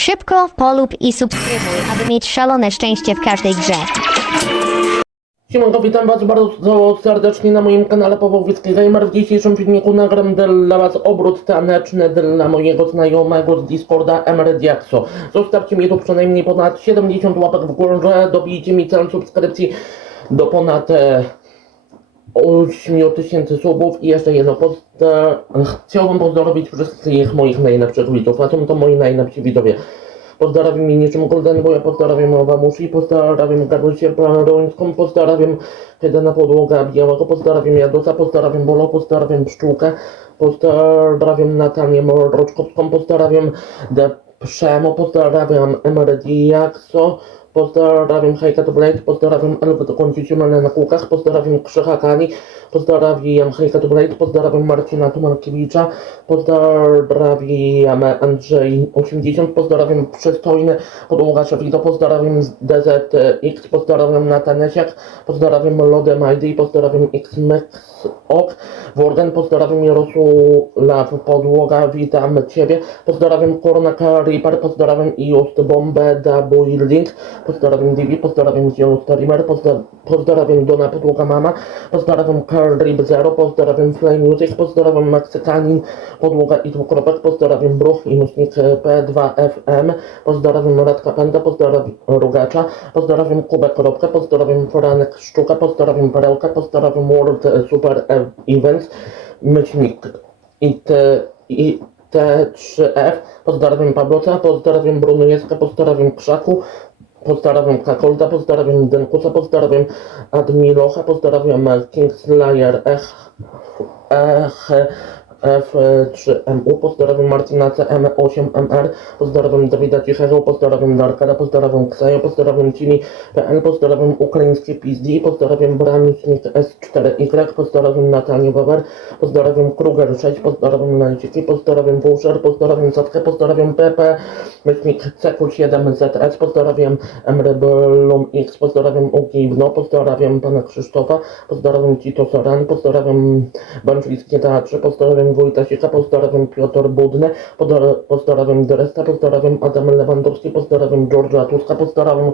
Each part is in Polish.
Szybko polub i subskrybuj, aby mieć szalone szczęście w każdej grze. Siemanko, witam was bardzo serdecznie na moim kanale Pawłowicki Gamer. W dzisiejszym filmiku nagram dla was obrót taneczny dla mojego znajomego z Discorda Emrediaxo. Zostawcie mi tu przynajmniej ponad 70 łapek w górę, dobijcie mi cel subskrypcji do ponad e, 8 tysięcy subów i jeszcze jedno pozdra... Chciałbym pozdrowić wszystkich moich najlepszych widzów, a są to moi najlepsi widzowie. Pozdrawiam mnie niczym Golden Boya, pozdrawiam Wamushi, pozdrawiam Garusię Parońską, pozdrawiam Hedena Podłoga Białego, pozdrawiam Jadusa, pozdrawiam Bolo, pozdrawiam Pszczółkę, pozdrawiam Natalię Mroczkowską, pozdrawiam The Przemo, pozdrawiam Emerdiakso, pozdrawiam Hejka to Blade, pozdrawiam Elwę do końca na kółkach, pozdrawiam Krzycha Kali, pozdrawiam Hejka to Blade, pozdrawiam Marcina Tumankiewicza, pozdrawiam Andrzej80, pozdrawiam Przystojny, Podłoga Szewito, pozdrawiam DZX, pozdrawiam Natanesiak, pozdrawiam Lodem ID, pozdrawiam XMX Ok, Worgen, pozdrawiam Jarosław Podłoga, witam Ciebie, pozdrawiam Kornaka Reaper, pozdrawiam Just Bombę Double Link, pozdrawiam Divi, pozdrawiam Zielu Streamer, pozdra- pozdrawiam Dona Podłoga Mama, pozdrawiam Carrib Zero, pozdrawiam Flame Music, pozdrawiam Maksykanin, Podłoga i dwukropek, pozdrawiam Bruch i Myślnik P2FM, pozdrawiam Radka Pęda, pozdrawiam Rugacza, pozdrawiam Kubę Kropkę, pozdrawiam Franek Szczuka, pozdrawiam Perełkę, pozdrawiam World Super Events, Myślnik i te, i T3F, pozdrawiam Pabloca, pozdrawiam Brunujewska, pozdrawiam Krzaku, Pozdrawiam Kakolda, pozdrawiam Denkusa, pozdrawiam Admirocha, pozdrawiam Kingslayer Ech, Ech F3MU, pozdrawiam Marcina CM8MR, pozdrawiam Dawida Cichego, pozdrawiam Darkara, pozdrawiam Ksajo, pozdrawiam Cini.pl, pozdrawiam ukraińskie PSD, pozdrawiam Bramnik S4Y, pozdrawiam Natalię Weber, pozdrawiam Kruger 6, pozdrawiam Najciki, pozdrawiam Wuszer, pozdrawiam Zatkę, pozdrawiam PP, myślnik CQ7ZS, pozdrawiam Emrebelum X, pozdrawiam Ugiwno, pozdrawiam pana Krzysztofa, pozdrawiam Cito Soran, pozdrawiam Banczyńskie Teatrze, pozdrawiam Wójta Siecha, pozdrawiam Piotr Budny, pozdrawiam Dresta, pozdrawiam Adam Lewandowski, pozdrawiam George'a Tuska, pozdrawiam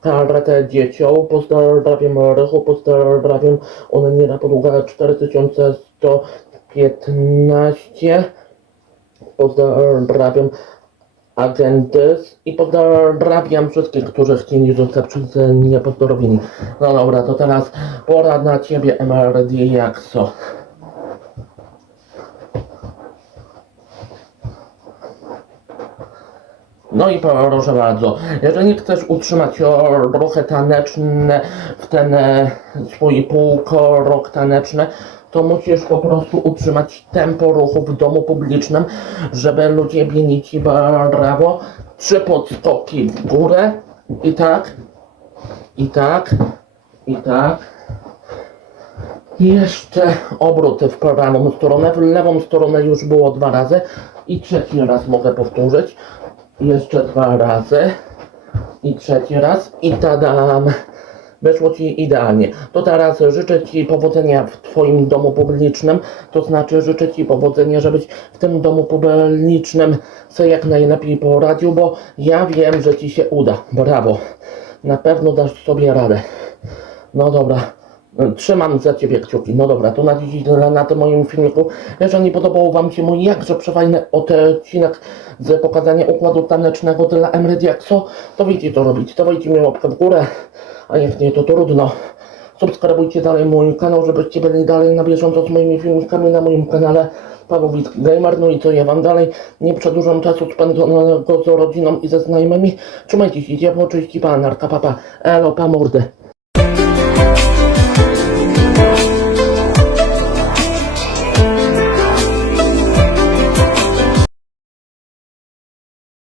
Karetę Dziecią, pozdrawiam Rychu, pozdrawiam Oneniera Podługa 4115, pozdrawiam agentys i pozdrawiam wszystkich, którzy chcieli zostać przeze mnie pozdrowieni. No dobra, to teraz pora na ciebie MRD Jakso. No i proszę bardzo, jeżeli chcesz utrzymać ruchy taneczne w ten e, swój półkorok taneczny, to musisz po prostu utrzymać tempo ruchu w domu publicznym, żeby ludzie mieli ci brawo. Trzy podskoki w górę i tak, i tak, i tak. Jeszcze obrót w prawą stronę, w lewą stronę już było dwa razy i trzeci raz mogę powtórzyć. Jeszcze dwa razy i trzeci raz i tadam. Wyszło Ci idealnie. To teraz życzę Ci powodzenia w Twoim domu publicznym. To znaczy życzę Ci powodzenia, żebyś w tym domu publicznym sobie jak najlepiej poradził, bo ja wiem, że Ci się uda. Brawo. Na pewno dasz sobie radę. No dobra. Trzymam za Ciebie kciuki. No dobra, to na dziś tyle na tym moim filmiku. Jeżeli podobał Wam się mój jakże przefajny odcinek z pokazania układu tanecznego dla Emrediaxo, to wiecie co robić. Dawajcie mi łapkę w górę, a jak nie, to trudno. Subskrybujcie dalej mój kanał, żebyście byli dalej na bieżąco z moimi filmikami na moim kanale Pawłowicki Gamer. No i co ja Wam dalej nie przedłużam czasu spędzonego z rodziną i ze znajomymi. Trzymajcie się ciepło, cześć, pan, narka, papa, elo, pa.